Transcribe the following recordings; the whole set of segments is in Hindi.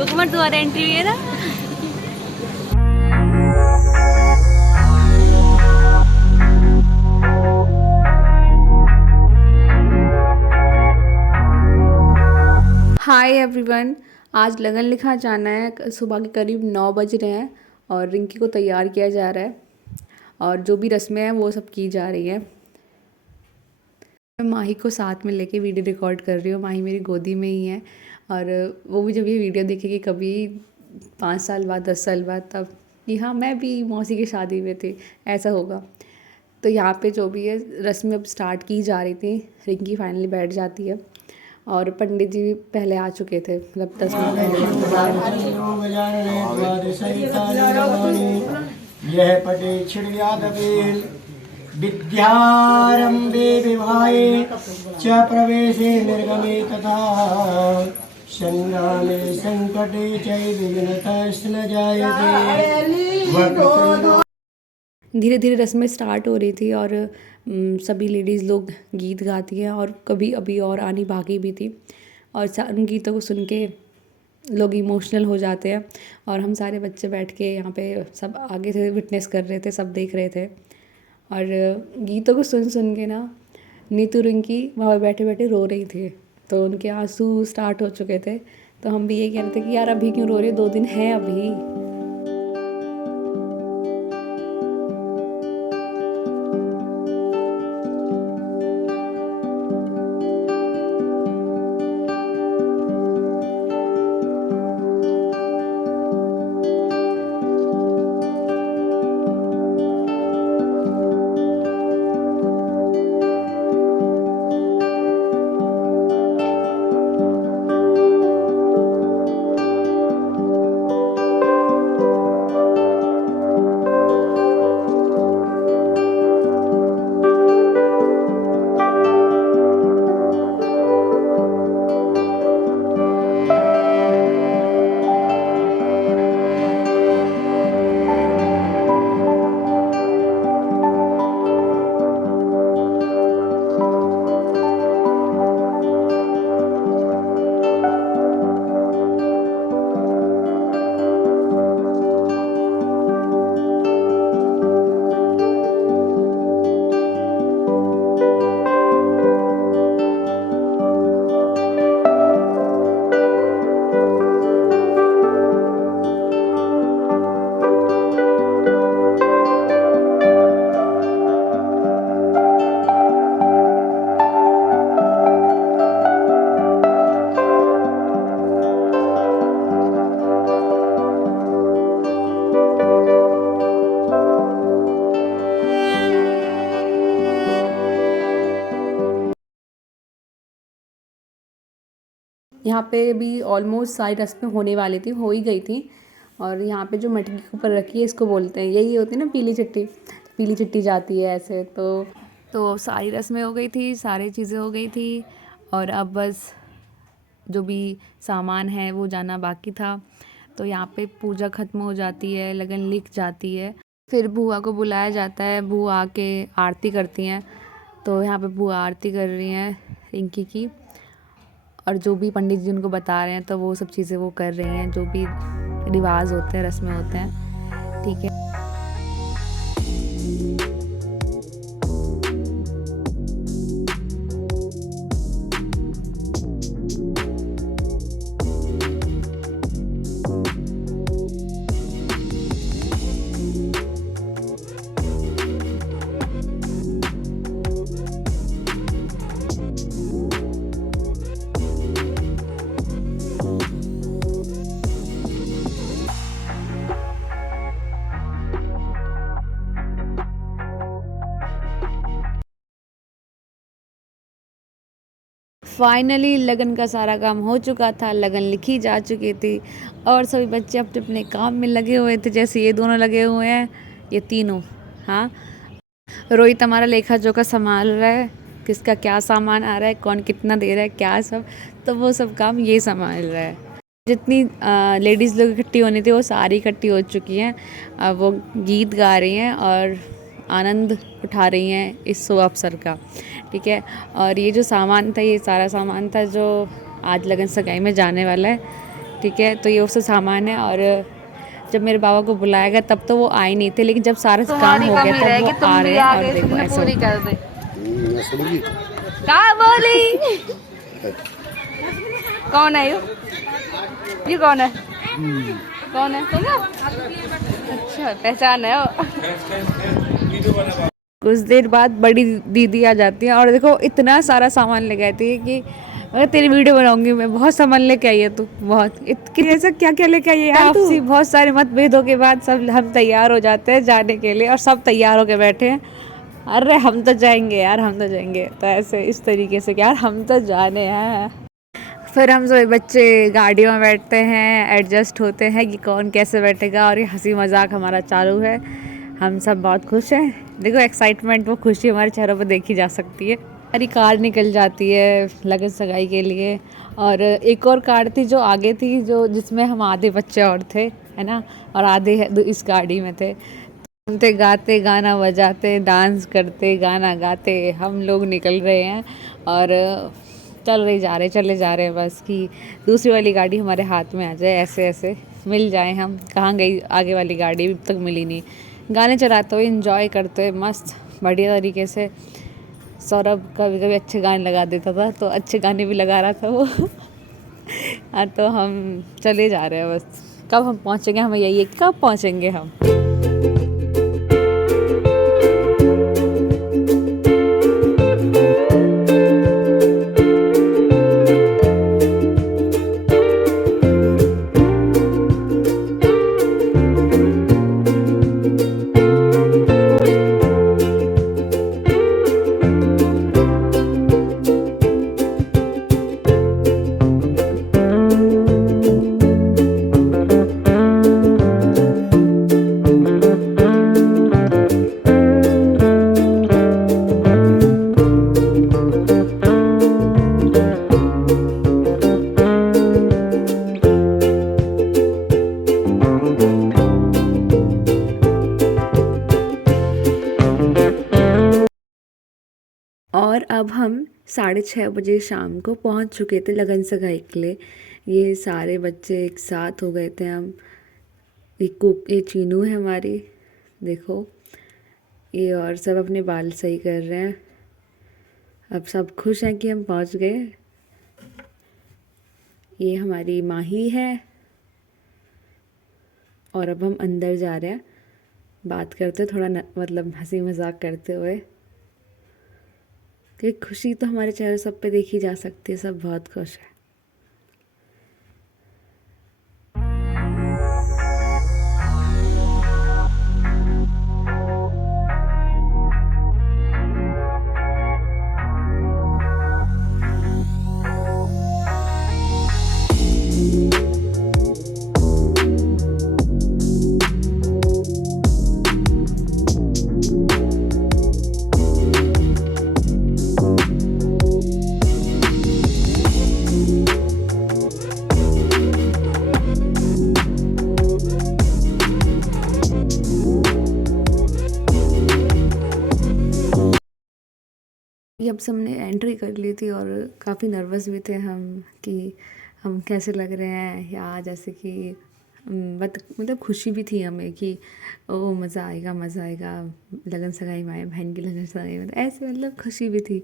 हुकूमत द्वारा एंट्री हुई है ना। हाय एवरीवन, आज लगन लिखा जाना है। सुबह के करीब 9 बज रहे हैं और रिंकी को तैयार किया जा रहा है और जो भी रस्में हैं वो सब की जा रही है। मैं माही को साथ में लेके वीडियो रिकॉर्ड कर रही हूँ। माही मेरी गोदी में ही है और वो भी जब ये वीडियो देखेगी कभी 5 साल बाद 10 साल बाद, तब कि हाँ मैं भी मौसी की शादी में थी, ऐसा होगा। तो यहाँ पे जो भी है रस्में अब स्टार्ट की जा रही थी। रिंकी फाइनली बैठ जाती है और पंडित जी भी पहले आ चुके थे, मतलब 10 मिनट पहले। यह पटे छिड़यादवेल विद्यारंभे विवाहे च प्रवेशे निर्गमे तथा संग्रामे संकटे च विघ्नतस्तु न जायते। धीरे धीरे रस्में स्टार्ट हो रही थी और सभी लेडीज़ लोग गीत गाती हैं और कभी अभी और आनी बाकी भी थी और उन गीतों को सुन के लोग इमोशनल हो जाते हैं। और हम सारे बच्चे बैठ के यहाँ पे सब आगे से विटनेस कर रहे थे, सब देख रहे थे और गीतों को सुन सुन के ना नीतू रिंकी वहाँ पे बैठे बैठे रो रही थी, तो उनके आंसू स्टार्ट हो चुके थे। तो हम भी ये कह रहे थे कि यार अभी क्यों रो रहे, 2 दिन है अभी। यहाँ पे भी ऑलमोस्ट सारी रस्में होने वाली थी, हो ही गई थी। और यहाँ पे जो मटकी के ऊपर रखी है इसको बोलते हैं, यही होती है ना पीली चिट्टी। पीली चिट्टी जाती है ऐसे। तो सारी रस्में हो गई थी, सारी चीज़ें हो गई थी और अब बस जो भी सामान है वो जाना बाकी था। तो यहाँ पे पूजा ख़त्म हो जाती है, लगन लिख जाती है, फिर बुआ को बुलाया जाता है। बुआ आके आरती करती हैं। तो यहाँ पे बुआ आरती कर रही हैं रिंकी की और जो भी पंडित जी उनको बता रहे हैं तो वो सब चीज़ें वो कर रही हैं, जो भी रिवाज होते हैं, रस्में होते हैं, ठीक है। फाइनली लगन का सारा काम हो चुका था, लगन लिखी जा चुकी थी और सभी बच्चे अपने अपने काम में लगे हुए थे। जैसे ये दोनों लगे हुए हैं, ये तीनों। हाँ, रोहित हमारा लेखा जोखा संभाल रहा है, किसका क्या सामान आ रहा है, कौन कितना दे रहा है, क्या सब, तो वो सब काम ये संभाल रहा है। जितनी लेडीज़ लोग इकट्ठी होनी थी वो सारी इकट्ठी हो चुकी हैं। अब वो गीत गा रही हैं और आनंद उठा रही हैं इस शुभ अवसर का, ठीक है। और ये जो सामान था, ये सारा सामान था जो आज लगन सगाई में जाने वाला है। ठीक है। तो ये उसका सामान है, और जब मेरे बाबा को बुलाएगा तब तो वो आए नहीं थे, लेकिन जब सारा काम हो गया तब वो आ रहे हैं। और देखो ऐसा पूरी कर दे। क्या बोली? कौन है ये कौन है? कौन है तुम? अच्छा, पहचान है। कुछ देर बाद बड़ी दीदी आ जाती है, और देखो इतना सारा सामान ले गए थे कि अगर तेरी वीडियो बनाऊंगी मैं। बहुत सामान लेके आई है तू, बहुत ऐसा क्या क्या लेके आई है यार तू? आपसी बहुत सारे मतभेदों के बाद सब हम तैयार हो जाते हैं जाने के लिए, और सब तैयार होके बैठे हैं। अरे हम तो जाएंगे यार, हम तो जाएंगे। तो ऐसे इस तरीके से कि यार हम तो जाने हैं। फिर हम सभी बच्चे गाड़ियों में बैठते हैं, एडजस्ट होते हैं कि कौन कैसे बैठेगा, और ये हंसी मजाक हमारा चालू है। हम सब बहुत खुश हैं। देखो एक्साइटमेंट, वो खुशी हमारे चेहरों पर देखी जा सकती है। हमारी कार निकल जाती है लगन सगाई के लिए, और एक और कार थी जो आगे थी, जो जिसमें हम आधे बच्चे और थे, है ना, और आधे इस गाड़ी में थे। सुनते गाते गाना बजाते डांस करते गाना गाते हम लोग निकल रहे हैं, और चले जा रहे हैं बस कि दूसरी वाली गाड़ी हमारे हाथ में आ जाए, ऐसे ऐसे मिल जाए हम। कहाँ गई आगे वाली गाड़ी, अभी तक मिली नहीं। गाने चलाते हुए इंजॉय करते हुए मस्त बढ़िया तरीके से। सौरभ कभी कभी अच्छे गाने लगा देता था, तो अच्छे गाने भी लगा रहा था वो। हाँ, तो हम चले जा रहे हैं बस। कब हम पहुँचेंगे, हमें यही है कब पहुँचेंगे हम। और अब हम 6:30 बजे शाम को पहुंच चुके थे लगन सगाई के लिए। ये सारे बच्चे एक साथ हो गए थे हम। ये चीनू है हमारी, देखो ये, और सब अपने बाल सही कर रहे हैं। अब सब खुश हैं कि हम पहुंच गए। ये हमारी माही है, और अब हम अंदर जा रहे हैं बात करते थोड़ा मतलब हंसी मजाक करते हुए, कि खुशी तो हमारे चेहरे सब पे देखी जा सकती है। सब बहुत खुश है। अब सबने एंट्री कर ली थी, और काफ़ी नर्वस भी थे हम कि हम कैसे लग रहे हैं, या जैसे कि मतलब खुशी भी थी हमें कि ओ मज़ा आएगा मज़ा आएगा, लगन सगाई में आए, बहन की लगन सगाई में, ऐसे मतलब खुशी भी थी।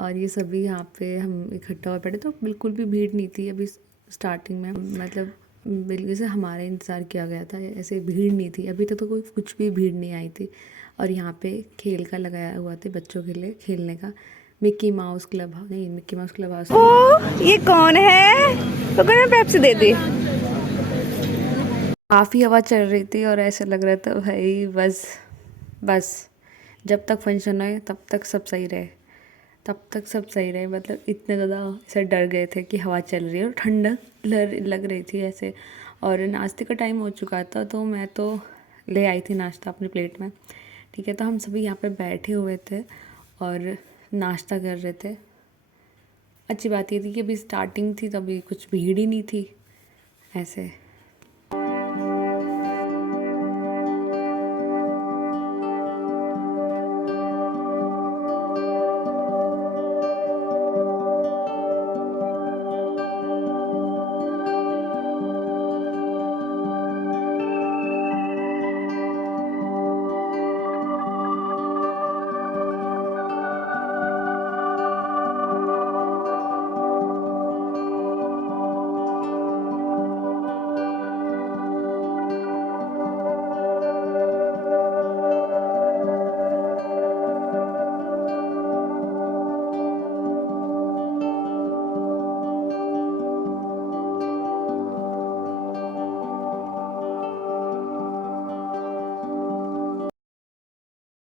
और ये सभी यहाँ पे हम इकट्ठा हो बैठे, तो बिल्कुल भी भीड़ नहीं थी अभी स्टार्टिंग में। मतलब बिल्कुल से हमारा इंतज़ार किया गया था, ऐसे भीड़ नहीं थी अभी तक, तो कोई कुछ भी भीड़ नहीं आई थी। और यहाँ पे खेल का लगाया हुआ था बच्चों के लिए खेलने का, मिक्की माउस क्लब, नहीं मिक्की माउस क्लब हाउस। ओ ये कौन है? तो कहना पेप्सी दे दी। काफ़ी हवा चल रही थी, और ऐसा लग रहा था भाई बस जब तक फंक्शन आए तब तक सब सही रहे, तब तक सब सही रहे। मतलब इतने ज़्यादा ऐसे डर गए थे कि हवा चल रही है और ठंडक लग रही थी ऐसे। और नाश्ते का टाइम हो चुका था, तो मैं तो ले आई थी नाश्ता अपनी प्लेट में, ठीक है। तो हम सभी यहाँ पे बैठे हुए थे और नाश्ता कर रहे थे। अच्छी बात ये थी कि अभी स्टार्टिंग थी, तो अभी कुछ भीड़ ही नहीं थी ऐसे।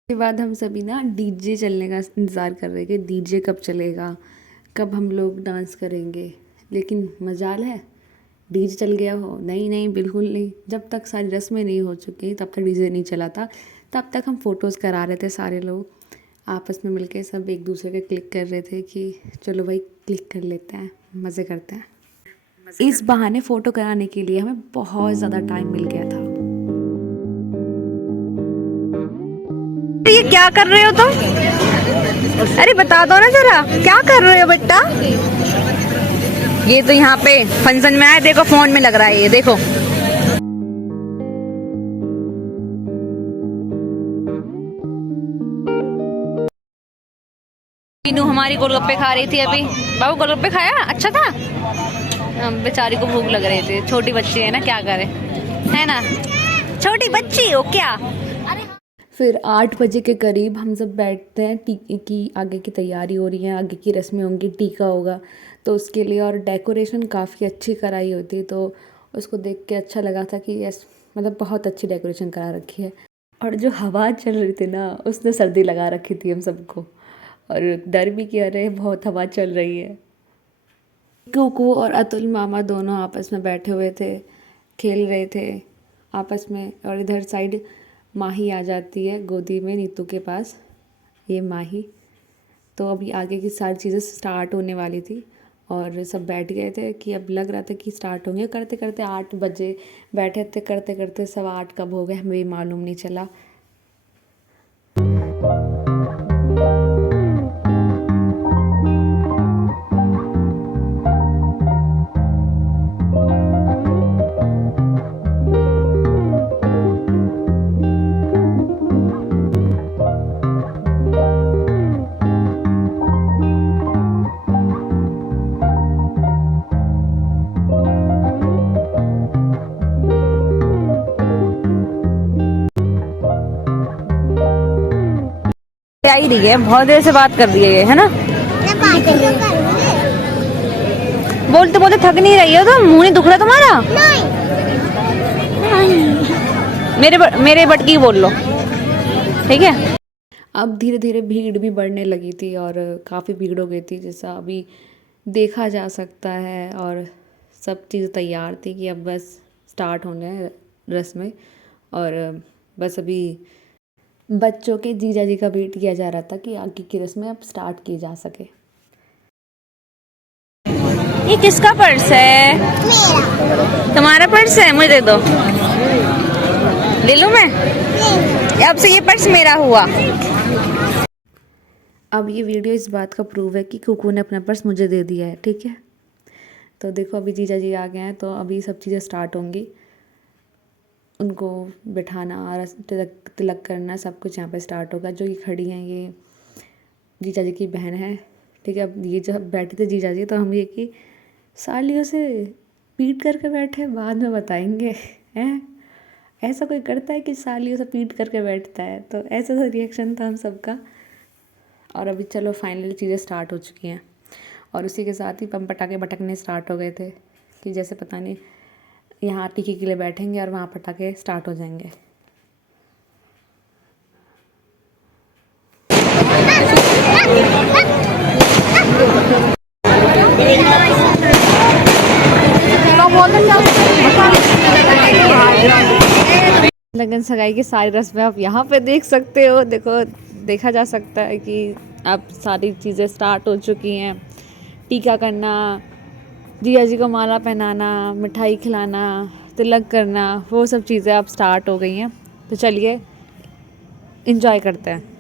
के बाद हम सभी ना डीजे चलने का इंतज़ार कर रहे थे, डीजे कब चलेगा, कब हम लोग डांस करेंगे। लेकिन मजाल है डीजे चल गया हो। नहीं नहीं, बिल्कुल नहीं। जब तक सारी रस्में नहीं हो चुकी तब तक डीजे नहीं चला था। तब तक हम फ़ोटोज़ करा रहे थे, सारे लोग आपस में मिलके सब एक दूसरे के क्लिक कर रहे थे कि चलो भाई क्लिक कर लेते हैं, मज़े करते हैं। इस बहाने फ़ोटो कराने के लिए हमें बहुत ज़्यादा टाइम मिल गया था। ये क्या कर रहे हो तुम? अरे बता दो ना जरा, क्या कर रहे हो बेटा? ये तो यहाँ पे फंक्शन में आए, देखो फोन में लग रहा है, ये देखो। मीनू हमारी गोलगप्पे खा रही थी अभी। बाबू गोलगप्पे खाया? अच्छा था। बेचारी को भूख लग रही थी, छोटी बच्ची है ना, क्या करे, है ना, छोटी बच्ची हो क्या। फिर 8 बजे के करीब हम सब बैठते हैं, टीके की आगे की तैयारी हो रही है, आगे की रस्में होंगी, टीका होगा तो उसके लिए। और डेकोरेशन काफ़ी अच्छी कराई होती, तो उसको देख के अच्छा लगा था कि यस, मतलब बहुत अच्छी डेकोरेशन करा रखी है। और जो हवा चल रही थी ना, उसने सर्दी लगा रखी थी हम सबको, और डर भी कि अरे बहुत हवा चल रही है। कुकू और अतुल मामा दोनों आपस में बैठे हुए थे, खेल रहे थे आपस में। और इधर साइड माही आ जाती है गोदी में नीतू के पास, ये माही। तो अभी आगे की सारी चीज़ें स्टार्ट होने वाली थी और सब बैठ गए थे कि अब लग रहा था कि स्टार्ट होंगे। करते करते 8 बजे बैठे थे, करते करते 8:15 कब हो गए हमें भी मालूम नहीं चला। आ ही रही है, बहुत देर से बात कर रही है ना। बोलते बोलते थक नहीं रही हो तुम? मुंह नहीं दुख रहा तुम्हारा? मेरे बटकी बोल लो, ठीक है। अब धीरे धीरे भीड़ भी बढ़ने लगी थी और काफ़ी भीड़ हो गई थी, जैसा अभी देखा जा सकता है। और सब चीज़ तैयार थी कि अब बस स्टार्ट होने हैं रस्में। और बस अभी बच्चों के जीजा जी का वेट किया जा रहा था कि आगे की रस्में अब स्टार्ट की जा सके। ये किसका पर्स है? मेरा। तुम्हारा पर्स है? मुझे दे दो, ले लूं मैं? अब से ये पर्स मेरा हुआ। अब ये वीडियो इस बात का प्रूव है कि कुकू ने अपना पर्स मुझे दे दिया है, ठीक है। तो देखो अभी जीजा जी आ गए हैं, तो अभी सब चीज़ें स्टार्ट होंगी। उनको बिठाना, तिलक करना, सब कुछ यहाँ पे स्टार्ट होगा। जो ये खड़ी हैं ये जीजा जी की बहन है, ठीक है। अब ये जब बैठे थे जीजा जी, तो हम ये कि सालियों से पीट करके बैठे, बाद में बताएंगे हैं। ऐसा कोई करता है कि सालियों से पीट करके बैठता है? तो ऐसा सा रिएक्शन था हम सबका। और अभी चलो फाइनली चीज़ें स्टार्ट हो चुकी हैं। और उसी के साथ ही बम पटाखे भटकने स्टार्ट हो गए थे कि जैसे पता नहीं यहाँ टीके के लिए बैठेंगे और वहाँ पटाखे स्टार्ट हो जाएंगे। लगन सगाई की सारी रस्में आप यहाँ पे देख सकते हो। देखो, देखा जा सकता है कि अब सारी चीज़ें स्टार्ट हो चुकी हैं। टीका करना, जिया जी को माला पहनाना, मिठाई खिलाना, तिलक करना, वो सब चीज़ें अब स्टार्ट हो गई हैं। तो चलिए एंजॉय करते हैं।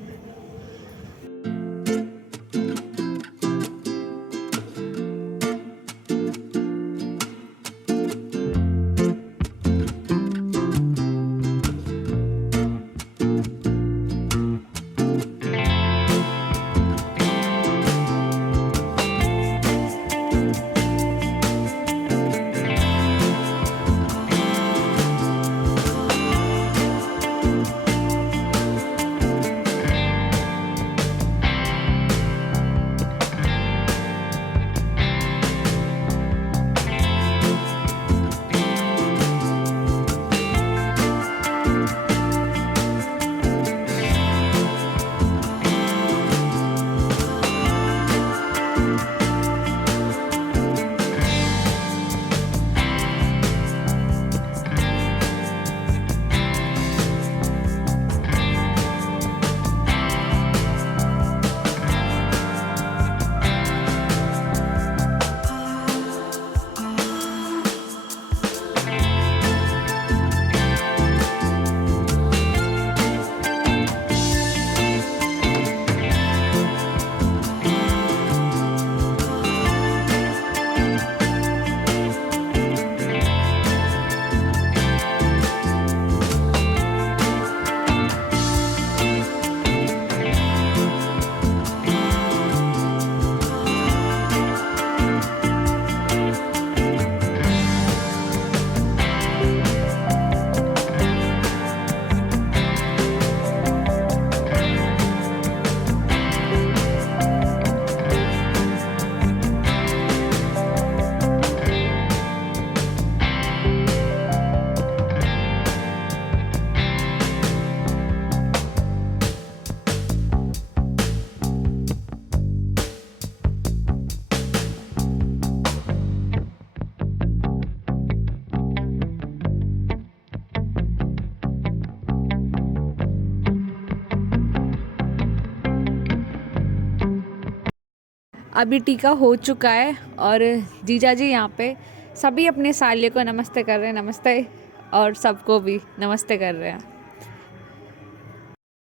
अभी टीका हो चुका है और जीजा जी यहाँ पे सभी अपने सालियों को नमस्ते कर रहे हैं, नमस्ते, और सबको भी नमस्ते कर रहे हैं।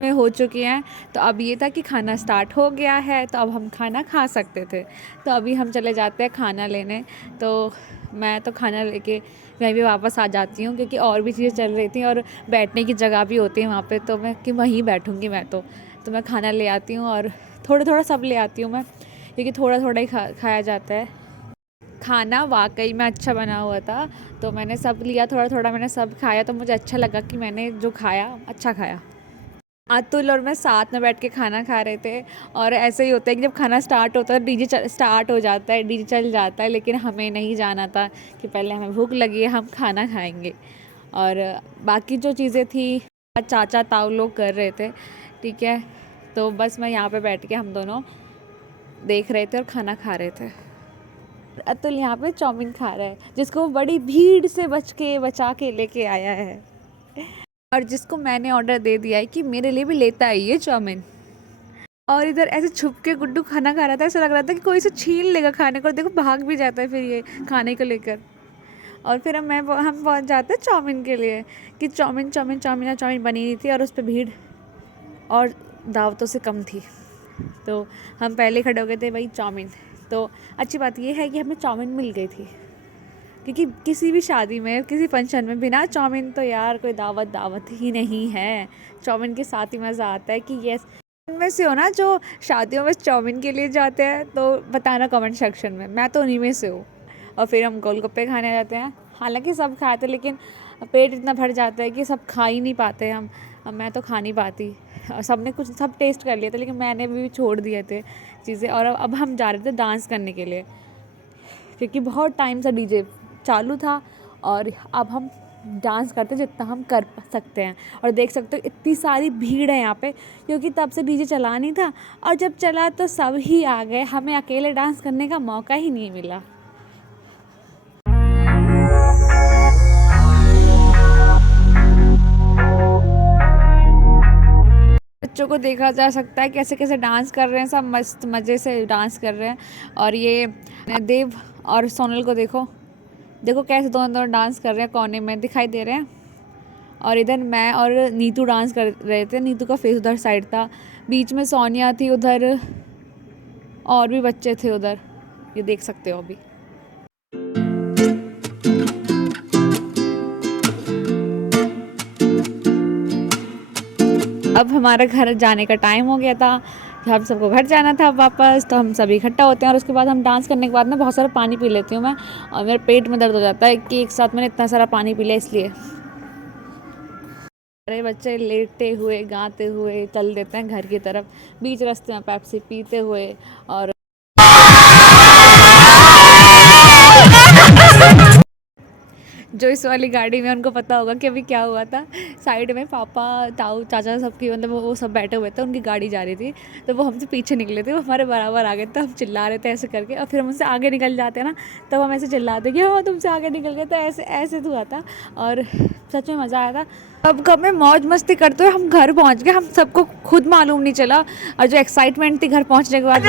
में हो चुकी हैं। तो अब ये था कि खाना स्टार्ट हो गया है तो अब हम खाना खा सकते थे। तो अभी हम चले जाते हैं खाना लेने। तो मैं तो खाना लेके वहीं पे वापस आ जाती हूँ क्योंकि और भी चीज़ें चल रही थी और बैठने की जगह भी होती है वहाँ पे, तो मैं कि वहीं बैठूँगी मैं तो मैं खाना ले आती हूँ और थोड़ा थोड़ा सब ले आती हूँ मैं, क्योंकि थोड़ा थोड़ा ही खाया जाता है। खाना वाकई में अच्छा बना हुआ था तो मैंने सब लिया, थोड़ा थोड़ा मैंने सब खाया, तो मुझे अच्छा लगा कि मैंने जो खाया अच्छा खाया। अतुल और मैं साथ में बैठ के खाना खा रहे थे और ऐसे ही होता है कि जब खाना स्टार्ट होता है डीजे स्टार्ट हो जाता है, डीजे चल जाता है, लेकिन हमें नहीं जाना था कि पहले हमें भूख लगी है, हम खाना खाएंगे। और बाकी जो चीज़ें थी चाचा ताऊ लोग कर रहे थे, ठीक है, तो बस मैं यहाँ पे बैठ के हम दोनों देख रहे थे और खाना खा रहे थे। अतुल यहाँ पे चाउमीन खा रहा है जिसको वो बड़ी भीड़ से बचा के लेके आया है, और जिसको मैंने ऑर्डर दे दिया है कि मेरे लिए भी लेता है ये चाउमीन। और इधर ऐसे छुप के गुड्डू खाना खा रहा था, ऐसा लग रहा था कि कोई इसे छीन लेगा खाने को, देखो भाग भी जाता है फिर ये खाने को लेकर। और फिर हम पहुंच जाते हैं चाउमीन के लिए कि चाउमीन बनी नहीं थी और उस पर भीड़ और दावतों से कम थी, तो हम पहले खड़े हो गए थे भाई चाउमीन। तो अच्छी बात ये है कि हमें चाउमीन मिल गई थी, क्योंकि किसी भी शादी में किसी फंक्शन में बिना चाउमीन तो यार कोई दावत ही नहीं है। चाउमीन के साथ ही मज़ा आता है। कि ये में से हो ना जो शादियों में चाउमीन के लिए जाते हैं, तो बताना कमेंट सेक्शन में, मैं तो उन्हीं में से हूँ। और फिर हम गोलगप्पे खाने जाते हैं, हालांकि सब खाए थे लेकिन पेट इतना भर जाता है कि सब खा ही नहीं पाते हम। मैं तो खा नहीं पाती, सब टेस्ट कर लिए थे लेकिन मैंने भी छोड़ दिए थे चीज़ें। और अब हम जा रहे थे डांस करने के लिए, क्योंकि बहुत टाइम से डीजे चालू था और अब हम डांस करते जितना हम कर सकते हैं। और देख सकते हो इतनी सारी भीड़ है यहाँ पे, क्योंकि तब से डीजे चला नहीं था, और जब चला तो सब ही आ गए, हमें अकेले डांस करने का मौका ही नहीं मिला। बच्चों को देखा जा सकता है कैसे कैसे डांस कर रहे हैं, सब मस्त मज़े से डांस कर रहे हैं। और ये देव और सोनल को देखो कैसे दोनों डांस कर रहे हैं, कोने में दिखाई दे रहे हैं। और इधर मैं और नीतू डांस कर रहे थे, नीतू का फेस उधर साइड था, बीच में सोनिया थी, उधर और भी बच्चे थे उधर, ये देख सकते हो अभी। अब हमारा घर जाने का टाइम हो गया था, हम सबको घर जाना था वापस, तो हम सभी इकट्ठा होते हैं और उसके बाद हम डांस करने के बाद ना बहुत सारा पानी पी लेती हूँ मैं, और मेरे पेट में दर्द हो जाता है कि एक साथ मैंने इतना सारा पानी पी लिया इसलिए। अरे बच्चे लेटते हुए गाते हुए चल देते हैं घर की तरफ, बीच रास्ते में पेप्सी पीते हुए। और जो इस वाली गाड़ी में उनको पता होगा कि अभी क्या हुआ था, साइड में पापा ताऊ चाचा सबकी मतलब वो सब बैठे हुए थे, उनकी गाड़ी जा रही थी, तो वो हमसे पीछे निकले थे, वो हमारे बराबर आ गए थे, हम चिल्ला रहे थे ऐसे करके, और फिर हम उनसे आगे निकल जाते हैं ना, तब हम ऐसे चिल्लाते कि हाँ तुमसे आगे निकल गए, तो ऐसे हुआ था और सच में मज़ा आया था। अब कब में मौज मस्ती करते हुए हम घर पहुँच गए, हम सबको खुद मालूम नहीं चला, और जो एक्साइटमेंट थी घर पहुँचने के बाद